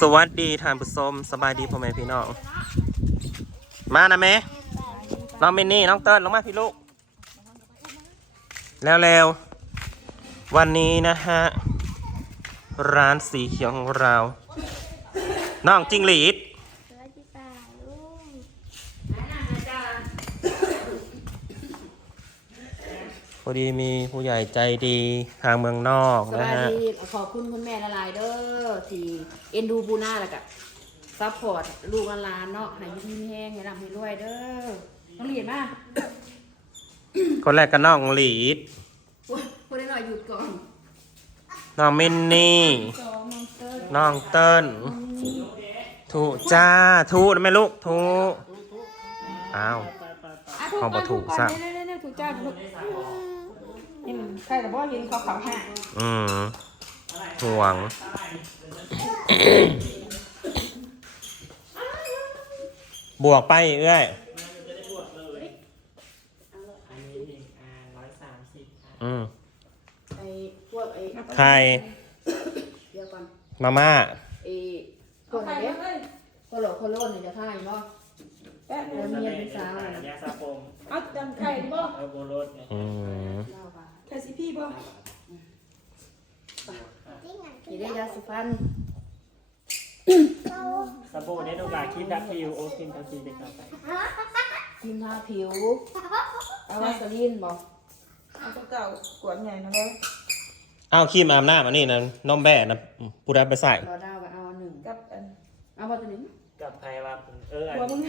สวัสดีท่านผู้ชมสบายดีพ่อแม่พี่น้อง มานะแม่น้องมินนี่น้องเติ้ลลงมาพี่ลูก แล้วแล้ววันนี้นะฮะ ร้านสีเขียวของเรา น้องจิงหลีด สวัสดีป่าลุง พ อดีมีผู้ใหญ่ใจดีทางเมืองนอกสนะวัสฮะ ดีขอบคุณคุณแม่ละลายเด้อที่เอ็นดูบูน่าแล้วก็ซัพพอร์ตลูกหลานเนาะให้อยิ้มแห้งให้ร่ำให้รวยเด้อน้องเหรียญมาคนแรกก็น้องหลีดโอ้ยพูดได้หน่อยหยุดก่อนน้องมินนี่ สองน้องเติ้ลน้องเติ้ลถูกจ้าถูกนะแม่ลูกถูกอ้าวอะเอาบ่ถูกซะเน่ๆๆถูกจ้าถูก เห็นใครแต่บ่เห็นเขาเขาห้าอืมห่วง บวกไปเอ้ยอืมไอ้พวกไอ้ใครเดี๋ยวก่อนมาม่าไอ้พวกไหนเด้คนหลอกคนโลดเนี่ยจะท่ายบ่แล้วเมียเป็นสาวน่ะยาสระผมเอาจำไข่บ่เอาโบโรสเนี่ย อืมเล่าค่ะไข่สิพี่บ่อย่าได้ยาสีฟันสบู่เนี่ยดูกาคิดดับฟิวโอคิมทับซีเด็กครับไปครีมทาผิวเอาวาสลีนบอกเอาตัวเก่ากวดใหญ่นะแล้วเอาครีมอาบน้ำอันนี้นะนมแบ่นะผู้ใดไปใส่รอดาวไปเอาหนึ่งกับอันเอาบอตัวหนึ่งกับใครว่าเอออันหัวมึง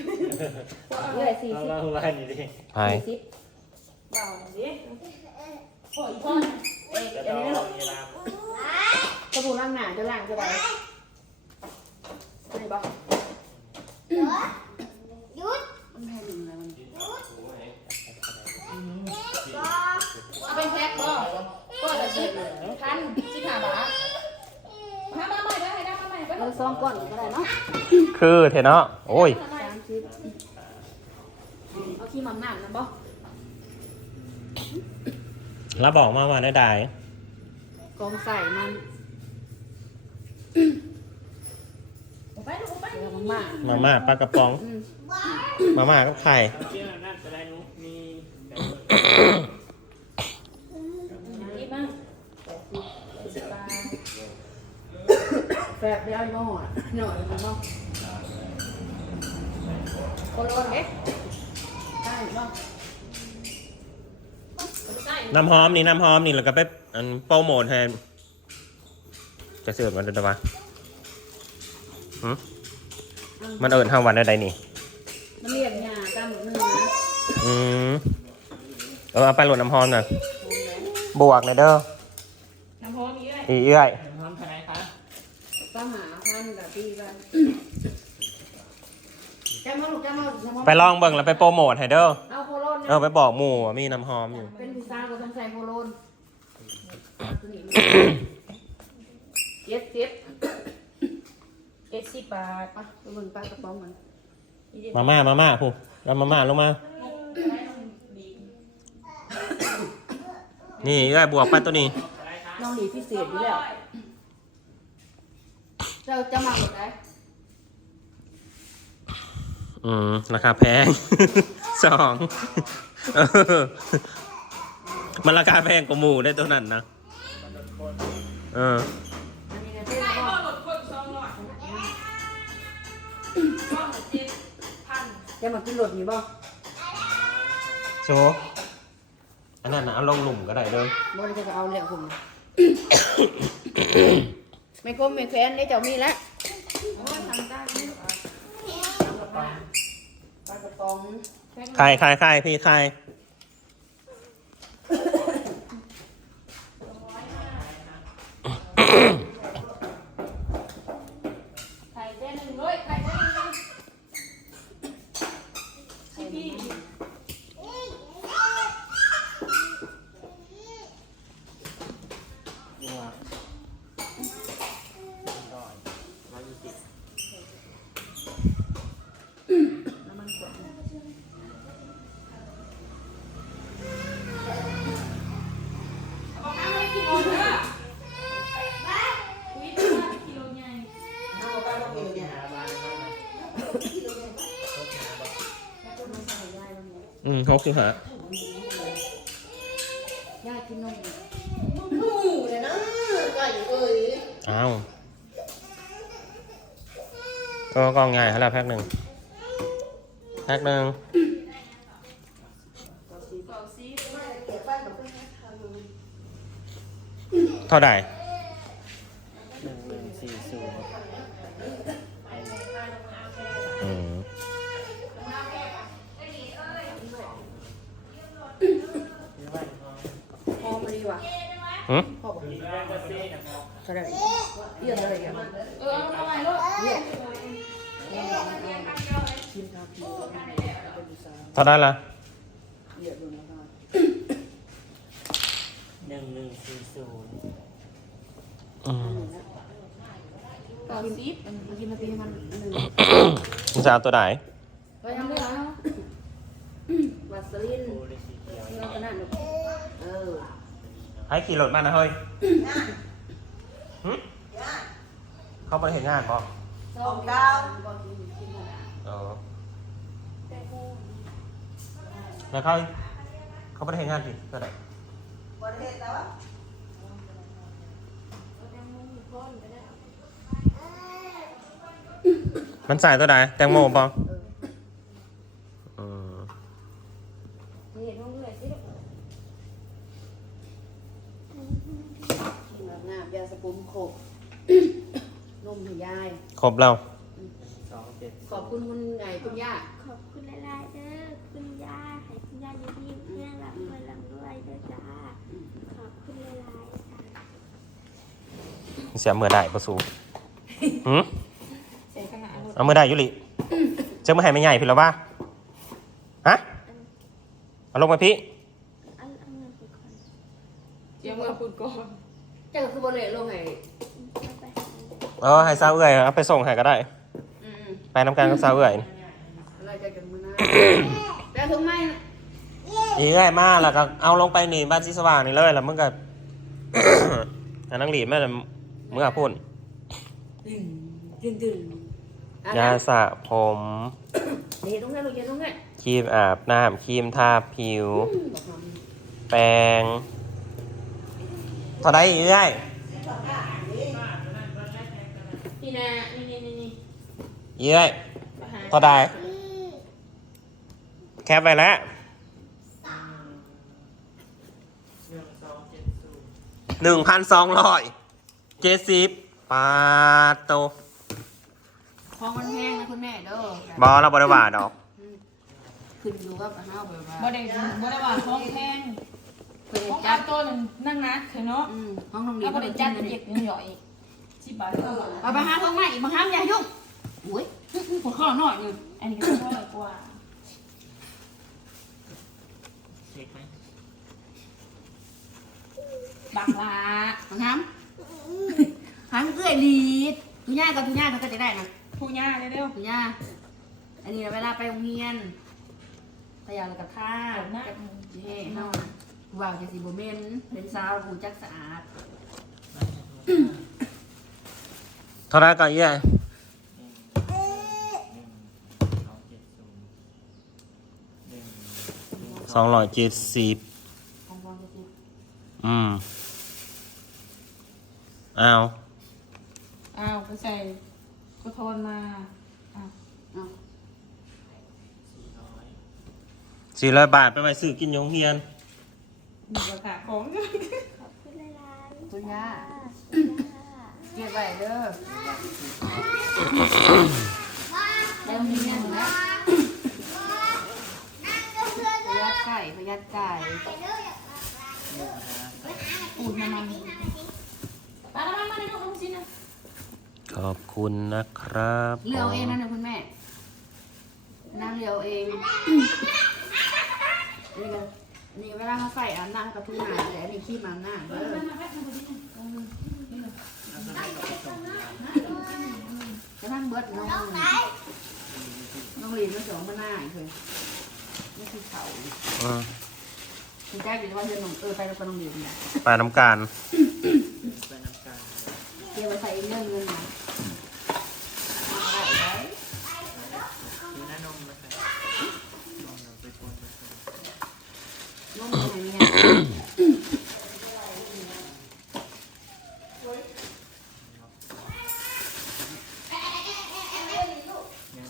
เรื่อยสี่เอาสิบว่าว่านี่ดิไป สี่สิบเบาดิโอ้ยพ่อเอ้ยจะอันต้องนี้ลูกเวลาสบู่ล้างหน้าจะล้างจะได้ไหนบอกหยุดมันแพงหนึ่งเลยมันเอาไปแพ็คบ่ก็ละสิบพันสิบห้าบาทมามาใหม่ได้ได้มาใหม่ไปเออซองก่อนก็ได้เนาะคือเทเนาะโอ้ยสามสิบเอาขี้มันหนักนะบ่ แล้วบอกมาว่าได้ได้กองใส่มันไปลูกไปเดี๋ยวมันมากมาม่าปลากระป๋อง อืมมาม่ากับไข่เอาเชื่อนั่นจะได้นุมีแบบอีกมาแซ่บได้เอาอยู่บ่หอดหน่อยมันบ่คนร้อนเอ๊ะได้อยู่บ่ น้ำหอมนี่น้ำหอมนี่แล้วก็ไปอันโปรโมทแทนจะเสิร์ฟมันเดี๋ยววะหึมันเอิญห้าวันได้ใดนี่มันเรียกหญ้าตามหมดเนื้อนะอืมเออเอาไปโหลดน้ำหอมหน่อยบวกหน่อยเด้อน้ำหอมอีกเลยอีเอื้อยพร้อมทนายคะตามหาพันกับพี่บ้านแกมาลูกแกมาลูกแกมาไปลองเบิ่งแล้วไปโปรโมทให้เด้อ เอาโคโรนเออไปบอกหมู่ว่ามีน้ำหอมอยู่ เป็นพิซซ่าก็ต้องใส่โคโรนตัวนี้เจ็ดเจ็ดเจ็ดสิบบาทไปไปเบิ่งปลากระป๋องมันมาม่ามาม่าผู้แล้วมาม่าลงมา นี่เอ้ยบวกไปตัวนี้ น้องหลีพิเศษอยู่แล้วเราจะมาหมดได้อืม ราคาแพง สองเออ มันราคาแพงกว่าหมูได้ตัวนั้นนะเอออันนี้นะเจ๊ได้ก็บ่หลดคนสองร้อยสองเจ็ดพันจะมากินหลดนี่บ่โชว์อันนั้นนะเอาลงหลุมก็ได้เลยบ่ได้จะเอาเหลี่ยมผมไม่คมไม่แค้นได้เจ้ามีแล้วโอ้ยทำได้นี่ปลากระป๋อง ใครใครใครพี่ใคร มหกสิบห้าย่ากินนมหนูเลยนะไก่เอ้ยอ้าวก็กองใหญ่ให้เราแพ็คหนึ่งแพ็คหนึ่งเท่าไหร่หนึ่งหนึ่งสี่ศูนย์ หืมก็ได้เยี่ยมเลยอะเออเอาใหม่ลูกเยี่ยมเท่าได้ละหนึ่งหนึ่งสี่ศูนย์อืมต่อซีฟมากินมาตีให้มันหนึ่งมึงจะเอาตัวไหนไปทำได้แล้ววัสลินเลยสีเขียวนี่เราก็นั่น ให้ขี่รถมานะเฮ้ยหึเขาไปเห็นงานปะสองดาวบอกกินกินขนาดเออแล้วเขาเขาไปเห็นงานสิก็ได้ประเทศแล้วมันใส่ตัวไหนแตงโมปะเออ นี่น้องเหนื่อยสิแบบน้ำยาสปุมโขกนมให้ยายครบแล้วสองเจ็ดขอบคุณคุณไงคุณย่าขอบคุณหลายๆเด้อคุณย่าให้คุณย่าอยู่ดีเพื่อนรับเงินรำรวยเด้อจ้าขอบคุณหลายๆจ้าเสียมือได้ประสูหืมใส่ขนาดลูกเอามือได้อยุลิเจ้ามือให้ไม่ใหญ่พี่หรอวะฮะเอาลงไปพี่เอาเอาเงินไปก่อนเดี๋ยวเมื่อพูดก่อน เจ้าคือบริเลลงไงเอาไปหา เงินเออให้สาวเอื่อยเอาไปส่งให้ก็ได้ อืมไปน้ำกันกับสาวเอื่อยอะไรจะกันมือหน้าแต่ถึงไม่อีเอื่อยมาแล้วก็เอาลงไปนี่บ้านสีสว่างนี่เลยแล้วมึงก็ อันนังหลีดแม่น่ะมึงอะพูดดึงดึงดึงยาสระผมนี่ตรงนี้ลูกยืนตรงนี้ครีมอาบน้ำครีมทาผิวบอกทแปรงเท่าไดอีเอื่อย นี่นะนี่นี่นี่นี่อีเอื่อยมาหาเท่าไดแคปไปแล้วหนึ่งสองเจ็ดศูนย์หนึ่งพันสองร้อยเจ็ดสิบปาโตำของมันแห้งนะคุณแม่เด้อบอเราบริวาดอกขึ้นอยู่กับห้าวแบบว่าบ่ได้บ่ได้ว่าท้องแพงเพิ่นของจัอัดนตัวนึงนั่งนัดคือเนาะอืมห้องน้องดีแล้วก็บ่ได้ได้จัจัดดเลยเด็กหน่อย สิบบาทเท่าไหร่เอาไปหาทางมาอีกมาห้ามอย่ายุ่งอุ้ยผมข้อหน่อยหนึงอันนี้ก็เท่าไหร่กว่าเช็คไหมบักละมาห้ามห้ามเอื้อยลีดทุญ่ากับทุญ่าก็จะได้นะผู้ย่าเร็วทุญ่าอันนี้เวลาไปโรงเรียนพยายามเลยกับท่าๆแบบหน้าเฮ้เฮาว่าวจะสิบ่เมนเป็นสาวผู้จักสะอาด เท่าไรก็ยี่หนึ่งสองเจ็ดศูนย์หนึ่งหนึ่งสองร้อยเจ็ดสิบของฟองจะสิอืมเอาอ้าวไปใส่กระโทนมาอ้าวเอาสี่ร้อยสี่ร้อยบาทไปไปซื้อกินยงเฮียนมีราคาของขอบคุณหลายๆคุณย่าคุณย่า เก็บไว้เด้อแล้วมีเงินนะพยัดไก่พยัดไก่ปูดมามันปลาละมันมาในลูกลูกชิ้นนะขอบคุณนะครับเลือกเอาเองนะเนี่ยคุณแม่นั่งเลือกเอาเองนี่กันนี่เวลาเขาใส่อาบน้ำกับทุกหนาแต่อันนี้ขี้มันหน้าเด้อ จะนั่งเบิดน้องน้องลีนน้องสองมาหน้าอีกเลยนี่คือเขาอืมคุณแจ๊คอยู่ว่าเธอหนุ่มเออไปแล้วก็น้องลีนเนี่ยปลาน้ำการไปน้ำกลางเกี่ยวไปใส่เรื่องเงินนะเอาได้ไว้ คือหน้านมนะครับนมเราไปปนไปปน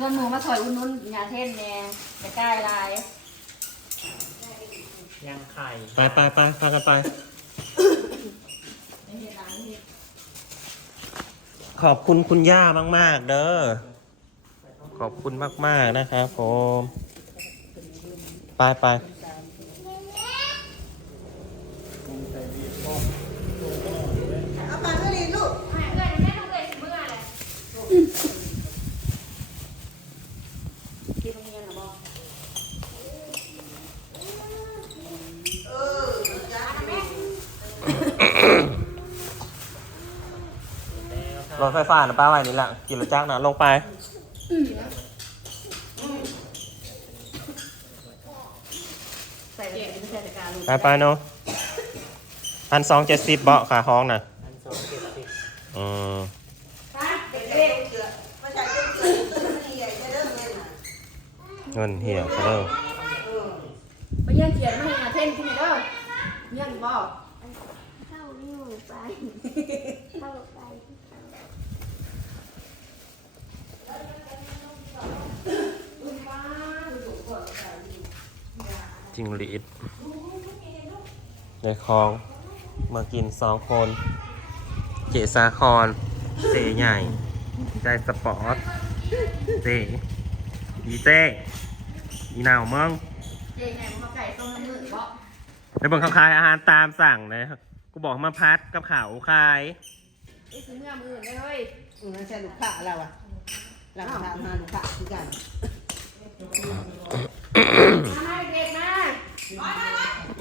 ช่วนหมูมาถอยอุ่นนุ่นยาเทนแน่จะใกล้ลายย่างไข่ไปไปไปพากันไป ไม่เห็นร้านนี่ขอบคุณคุณย่ามาก ๆ เด้อ ขอบคุณมาก ๆ นะครับผม ไปไปอาปากก็ลีลูก แม่เอ้ยแม่ต้องเอ้ยเมื่อไร ที่โรงเรียนเหรอบอก เออจ้าร ถไฟฟ้านะป้าไว้นี่แหละกินรถจักรนะลงไปใส่เป็นเทศกาลลูกไปไปเนาะพันสองเจ็ดสิบเบาะขาห้องนะอันสองเจ็ดสิบอืมเด็กเด็กเกือมาใช้เด็กเกือตัวนี้ใหญ่จะเริ่มเลยนะเงินเหี่ยวก็เด้อเออไปเยี่ยนเขียนมาให้ยาเทนขึ้นมาเด้อเยี่ยนบอก เข้าอยู่ไป จิงหรีดในคลองมากินสองคน เจสาคอนเจใหญ่ ใจสปอร์ตเจอีเจอีหนาวมืองใหบันเขก่ต้มน้บขายอาหารตามสั่งนะกูบอกมาพัดกับข่าวขายไอ้ซื้อเมื่อมือเลยเฮ้ยอือใช่ลูกค้าเราอะเราทำงานลูกค้าคือกันมาเด็กมา Bye, bye, vai!